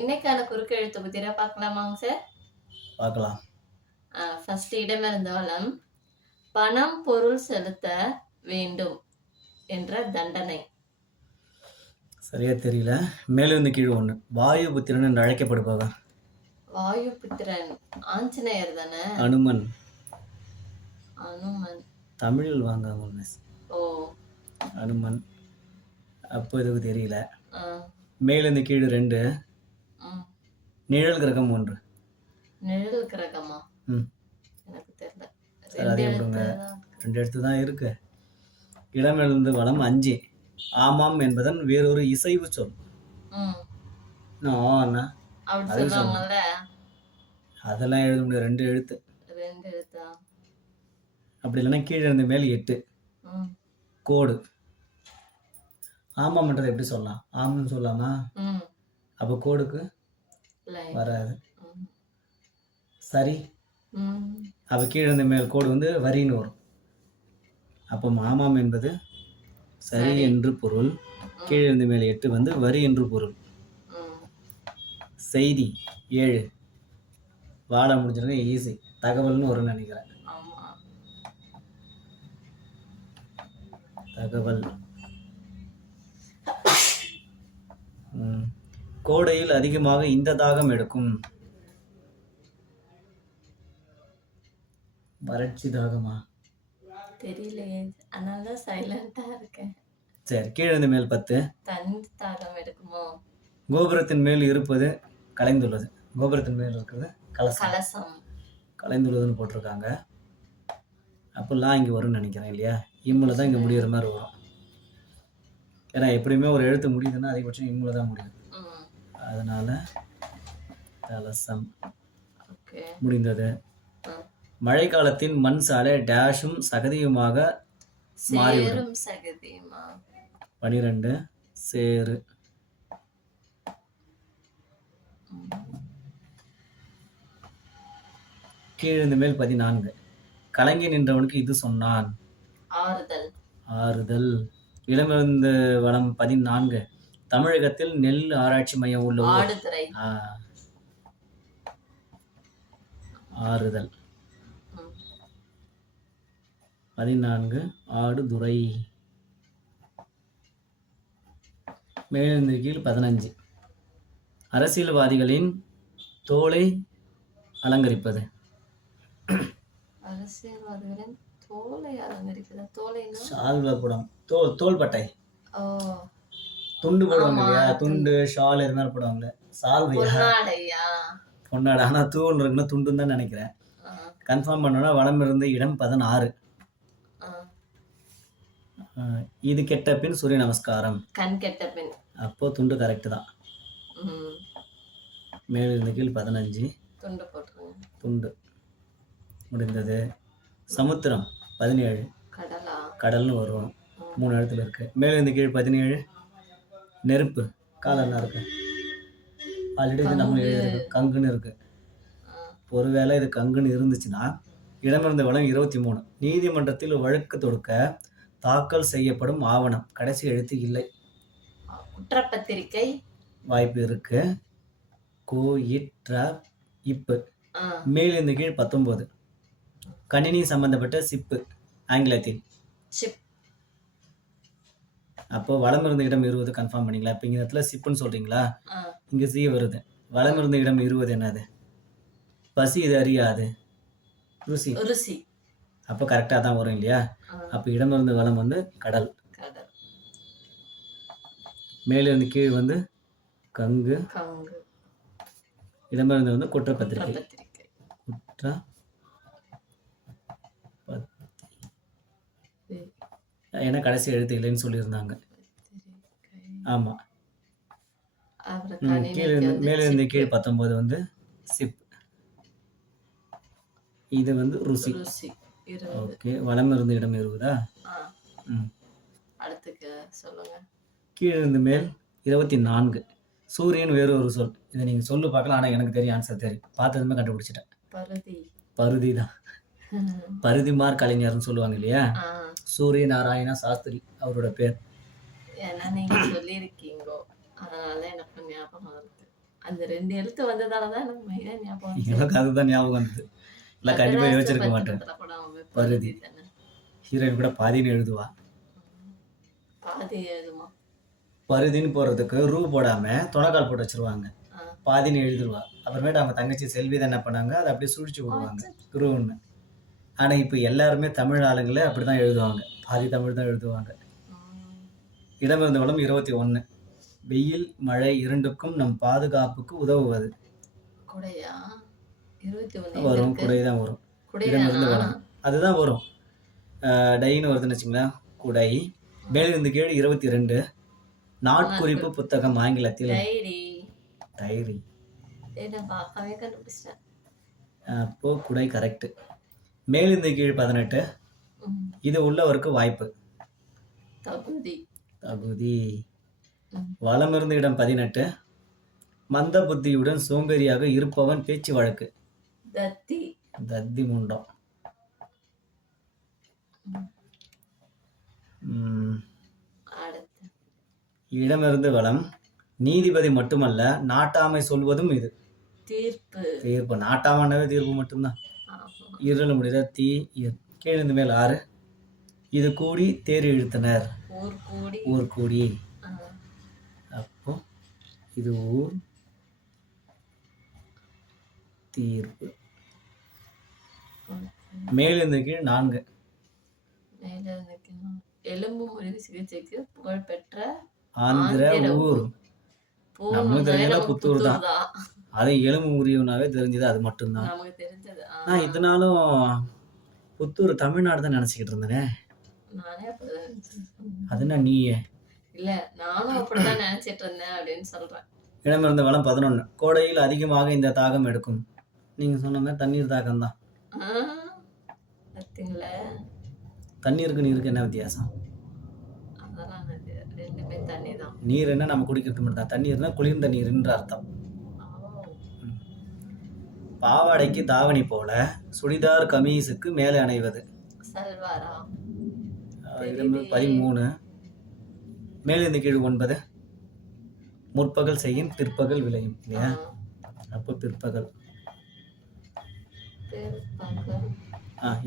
இன்னைக்கான குறுக்கெழுத்து புதிரா பார்க்கலாமாங்க சார்? பார்க்கலாம். ஃபர்ஸ்ட் இடமிருந்த வளம். பணம் பொருள் செலுத்த வேண்டும் என்ற தண்டனை. சரியா தெரியல. மேலிருந்து கீழ் ஒன்று. வாயு புத்திரன் என்று அழைக்கப்படுபவர். வாயு புத்திரன் ஆஞ்சநேயர் தானே? அனுமன். அனுமன். தமிழில் வாங்க மிஸ். ஓ, அனுமன். அப்போ இதுக்கு தெரியல. ஆ, மேலிருந்து கீழ் 2. ம். நிழல் கிரகம் 1. நிழல் கிரகமா? ம் எனக்கு தெரியல. சரி, அதே விடுங்க. எழுத்து தான். 2 எழுத்து தான் இருக்கு. இடமிருந்து வளம் 5. ஆமாம் என்பதன் வேறொரு இசைவு சொல். ம். ஆனா அப்படி அது சொல்லுவாங்கல்ல. அதெல்லாம் எழுத முடியாது. 2 எழுத்து. 2 எழுத்தா? அப்படி இல்லைன்னா கீழே இருந்து மேல் 8. ம். கோடு. ஆமாம்ன்றது எப்படி சொல்லலாம்? ஆம்னு சொல்லலாமா? ம். அப்போ கோடுக்கு லைன். வராது. ம். சரி. ம். அப்போ கீழே இருந்து மேல் கோடு வந்து வரின்னு வரும். அப்போ ஆமாம் என்பது சரி சரி. என்று பொருள். கீழே இருந்து மேல் 8 வந்து வரி என்று பொருள். ம். செய்தி 7. வாழ முடிஞ்சிருங்க, ஈஸி. தகவல்னு வரும்னு நினைக்கிறேன். ஆமா. தகவல். கோடையில் அதிகமாக இந்த தாகம் எடுக்கும். வறட்சி தாகமா? தெரியலையே, அதனால தான் சைலண்டா இருக்கேன். சரி, கீழே இருந்து மேல் 10. தண்ணி தாகம் எடுக்குமோ? கோபுரத்தின் மேல் இருப்பது கலைந்துள்ளது. கோபுரத்தின் மேல் இருக்கிறது கலசம். கலசம். கலைந்துள்ளதுன்னு போட்டிருக்காங்க. அப்போல்லாம் இங்கே வரும்னு நினைக்கிறேன் இல்லையா? இம்முல தான் இங்கே முடிகிற மாதிரி வரும். ஏன்னா எப்படியுமே ஒரு எழுத்து முடியுதுன்னா அதிகபட்சம் இம்முல தான் முடியும். ம். அதனால கலசம் ஓகே. முடிந்தது. ம். மழைக்காலத்தின் மண் சாலை டேஷும் சகதியுமாக மாறிவிடும். சேரும் சகதியுமா? 12. சேரு. கீழிருந்து மேல் 14. கலங்கி நின்றவனுக்கு இது சொன்னான். ஆறுதல். ஆறுதல். இடமிருந்து வளம் 14. தமிழகத்தில் நெல் ஆராய்ச்சி மையம் உள்ள ஊர். ஆடுதுறை. ஆறுதல். ம். 14. ஆடுதுறை. மேலிருந்து கீழ் 15. அரசியல்வாதிகளின் தோலை அலங்கரிப்பது. அரசியல்வாதிகளின் தோலை அலங்கரிப்பதா? தோலைனா சால்வை போடும். தோள்பட்டை. ஓ, துண்டு போடுவாங்க ஆமா. இல்லையா? துண்டு ஷால் இது மாதிரி போடுவாங்க. சால்வையா? பொன்னாடையா? பொன்னாடை. ஆனால் தூள் இருக்குன்னா துண்டுன்னு தான் நினைக்கிறேன். ஆ, கன்ஃபார்ம் பண்ணோன்னா வளம் இருந்து இடம் 16. ஆ. இது கெட்ட பின் சூரிய நமஸ்காரம். கண் கெட்ட பெண். அப்போ துண்டு கரெக்டு தான். ம். மேலிருந்து கீழ் 15. துண்டு போட்டுருங்க. துண்டு முடிந்தது. சமுத்திரம் 17. கடலா? கடல்னு வரும். 3 இடத்துல இருக்கு. மேலிருந்து கீழ் 17. நெருப்பு. காலெல்லாம் இருக்கு. ஆல்ரெடி இது நம்ம எழுதிருக்கு. கங்குன்னு இருக்கு. ஒருவேளை இது கங்குன்னு இருந்துச்சுன்னா இடமிருந்த வளம் 23. நீதிமன்றத்தில் வழக்கு தொடுக்க தாக்கல் செய்யப்படும் ஆவணம். கடைசி எழுத்து இல்லை. குற்றப்பத்திரிக்கை. வாய்ப்பு இருக்கு. இப்பு. ஆ. மேலிருந்து கீழ் 19. கணினி சம்பந்தப்பட்ட சிப்பு ஆங்கிலத்தில். ஷிப். அப்போ வளம் இருந்த இடம் 20 கன்ஃபார்ம் பண்ணிங்களா? இப்போ இங்கே இடத்துல சிப்புன்னு சொல்றீங்களா? ஆ. இங்கே சி வருது. வளம் இருந்த இடம் 20 என்னது? பசி இது அறியாது. ருசி. ருசி. அப்போ கரெக்டாக தான் வரும் இல்லையா? அப்போ இடமிருந்து வளம் வந்து கடல். கடல். மேலிருந்து கீழ் வந்து கங்கு. கங்கு. இடமிருந்து வந்து குற்றப்பத்திரிகை. குற்றப்பத்திரிக்கை. குற்ற ஏன்னா கடைசி எழுத்து இல்லைன்னு சொல்லியிருந்தாங்க. ஆமாம். மேலிருந்து கீழ் 19 வந்து சிப். இது வந்து ருசி. ஓகே. வளம் இருந்து இடம் 20. அடுத்துக்கு சொல்லுங்க. கீழிருந்து மேல் 24. சூரியன் வேறு ஒரு சொல். இதை நீங்கள் சொல்லு பார்க்கலாம். ஆனால் எனக்கு தெரியும், ஆன்சர் தெரியும். பார்த்ததுமே கண்டுபிடிச்சிட்டேன். பருதி. பருதி தான். பருதிமார் கலைஞர்னு சொல்லுவாங்க இல்லையா? சூரிய நாராயண சாஸ்திரி அவரோட பேர். ஏன்னா நீங்க சொல்லியிருக்கீங்க, அதனால எனக்கு ஞாபகம் வருது. அந்த 2 எழுத்து வந்ததால தான் எனக்கு மெயினா ஞாபகம் வந்துச்சு. எனக்கு அதுதான் ஞாபகம் வந்தது. இல்லை கண்டிப்பாக மதராச யோசிச்சிருக்க மாட்டேன். பத்திரத்துல படம் பருதி பருதி தானே. ஹீரோயின் கூட பாதின்னு எழுதுவா. பாதி எழுதுமா? பருதின்னு போடுறதுக்கு ரூ போடாமல் துணைக்கால் போட்டு வச்சிருவாங்க. ஆ. பாதின்னு எழுதிருவா. அப்புறமேட்டு அவங்க தங்கச்சி செல்வி தான் என்ன பண்ணாங்க, அதை அப்படியே சுழிச்சு விடுவாங்க ரூன்னு. ஆனால் இப்போ எல்லாருமே தமிழ் ஆளுங்களே அப்படி தான் எழுதுவாங்க. பாதி தமிழ் தான் எழுதுவாங்க. இடமிருந்த வளம் 21. வெயில் மழை இரண்டுக்கும் நம் பாதுகாப்புக்கு உதவுவது. குடையா? 21 வரும் இருக்கு. குடை தான் வரும். இடமிருந்து குடையானா? வளம் அதுதான் வரும். டைன்னு வருதுன்னு வச்சுங்களேன். குடை. மேலிருந்து கீழ் 22. நாட்குறிப்பு புத்தகம் ஆங்கிலத்தில் டைரி. டைரி. நான் பார்க்கவே கண்டுபிடிச்சிட்டேன். அப்போ குடை கரெக்டு. மேலிருந்து கீழ் 18. இது உள்ளவருக்கு வாய்ப்பு. தகுதி. தகுதி. வலமிருந்து இடம் 18. மந்த புத்தியுடன் சோம்பேறியாக இருப்பவன் பேச்சு வழக்கு. தத்தி. தத்தி முண்டம். அடுத்து. இடமிருந்து வலம். நீதிபதி மட்டுமல்ல நாட்டாமை சொல்வதும் இது. தீர்ப்பு. தீர்ப்பு. நாட்டாமன்னாவே தீர்ப்பு மட்டும்தான். ஆமா. இருள் முடித தீ கீழிருந்து மேல் 6. இது கூடி தேர் இழுத்தனர். ஊர் கூடி. ஊர் கூடி. ஆ. அப்போ இது ஊர் தீர்ப்பு. மேலிருந்து கீழ் 4. மேல நிக்கணும். எலும்பு முறிவு சிகிச்சைக்கு புகழ்பெற்ற ஆந்திர ஊர். நம்மளுக்கு தெரிஞ்சதா புத்தூர் தான். அது எலும்பு முறிவுனாவே தெரிஞ்சது அது மட்டும்தான். நமக்கு தெரிஞ்சது. நான் இதனாலும் புத்தூர் தமிழ்நாடு தான் நினச்சிக்கிட்டு இருந்தேனே. நானே அப்படிதான் நினைச்சேன். அதுனா நீயே. இல்ல நானும் அப்படிதான் நினைச்சிட்டு இருந்தேன் அப்படின்னு சொல்றேன். இடமிருந்த வளம் 11. கோடையில் அதிகமாக இந்த தாகம் எடுக்கும். நீங்க சொன்ன மாதிரி தண்ணீர் தாகம் தான். பார்த்தீங்களா? தண்ணீருக்கு நீருக்கு என்ன வித்தியாசம்? அதெல்லாம் அது ரெண்டுமே தண்ணி தான். நீர் என்ன நம்ம குடிக்கிறது மட்டும் தான். தண்ணீர்னா குளிர்ந்த நீர்ன்ற அர்த்தம். பாவாடைக்கு தாவணி போல சுடிதார் கமீஸுக்கு மேலே அணைவது. சல்வாரா? 13. மேலிருந்து கீழ் 9. முற்பகல் செய்யும் பிற்பகல் விளையும் இல்லையா? அப்போ பிற்பகல்.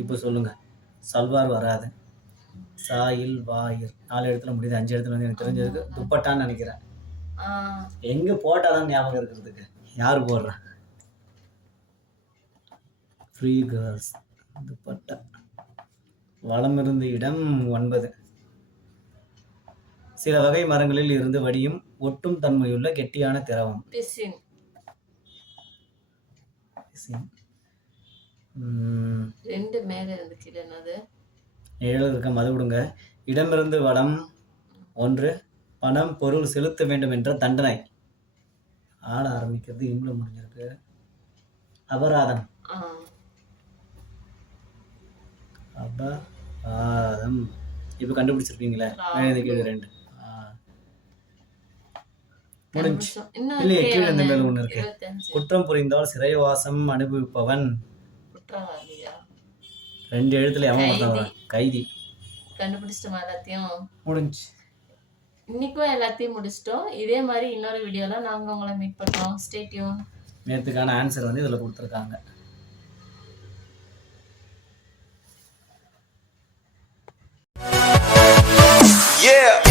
இப்போ சொல்லுங்க. சல்வார் வராது. சாயில் வாயிர் 4 இடத்துல முடியுது. 5 இடத்துல வந்து எனக்கு தெரிஞ்சதுக்கு துப்பட்டான்னு நினைக்கிறேன். எங்க போட்டாதான் ஞாபகம் இருக்கிறதுக்கு. யார் போடுறா? Free girls dupatta. வலமிருந்து இடம் 9. சில வகை மரங்களில் இருந்து வடியும் ஒட்டும் தன்மையுள்ள கெட்டியான திரவம். பிசின். 2 மேல இருந்து கீழே என்னது? 7 இருக்க மது விடுங்க. இடமிருந்து வடம் 1. பணம் பொருள் செலுத்த வேண்டும் என்ற தண்டனை. ஆட ஆரம்பிக்கிறது இம்ல முடிஞ்சிருக்கு. அபராதம். அபராதம். இப்போ கண்டுபிடிச்சிருப்பீங்களே. மேலே கீழே 2 முடிஞ்சு. இல்லையே கீழே இந்த மேல 1 இருக்கு. குற்றம் புரிந்தால் சிறைவாசம் அனுபவிப்பவன். 2 எழுத்துல எவன் ஒருத்தவன்? கைதி. கண்டுபிடிச்சிட்டோமா எல்லாத்தையும்? முடிஞ்சு. இன்னைக்கும் எல்லாத்தையும் முடிச்சிட்டோம். இதே மாதிரி இன்னொரு வீடியோல நாங்க உங்களை மீட் பண்றோம். Stay tune. நேத்துக்கான ஆன்சர் வந்து இதுல கொடுத்துருக்காங்க. Yeah.